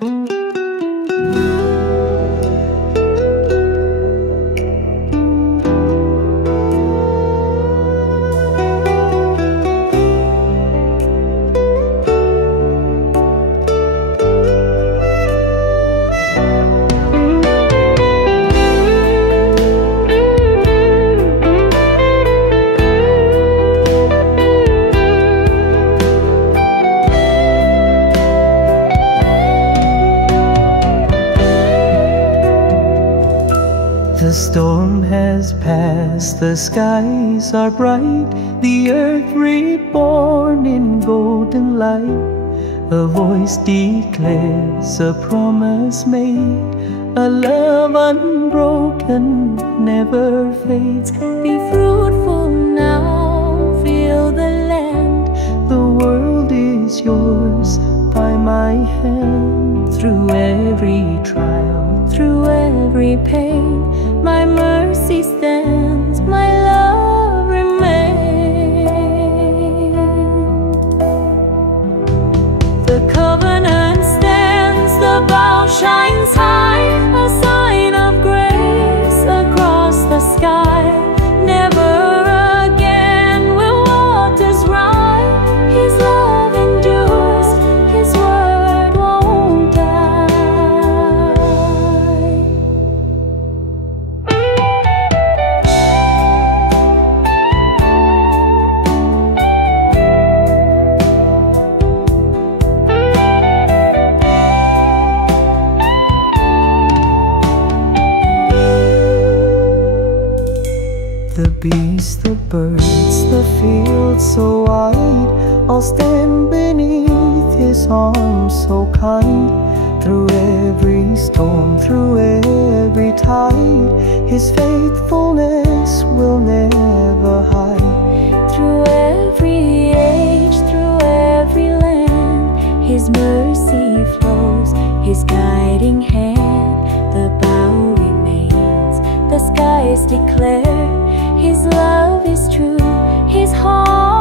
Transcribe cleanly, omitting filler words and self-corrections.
The storm has passed, the skies are bright, the earth reborn in golden light. A voice declares a promise made, a love unbroken never fades. Be fruitful now, fill the land. The world is yours by my hand. Through every trial, through every pain, my mercy stands, my love remains. The covenant stands, the bow shines high, a sign of grace across the sky. Never again will waters rise. His love endures, His word won't die. The beasts, the birds, the fields so wide, all stand beneath His arms so kind. Through every storm, through every tide, His faithfulness will never hide. Through every age, through every land, His mercy flows, His guiding hand. The bow remains, the skies declare His love is true, His heart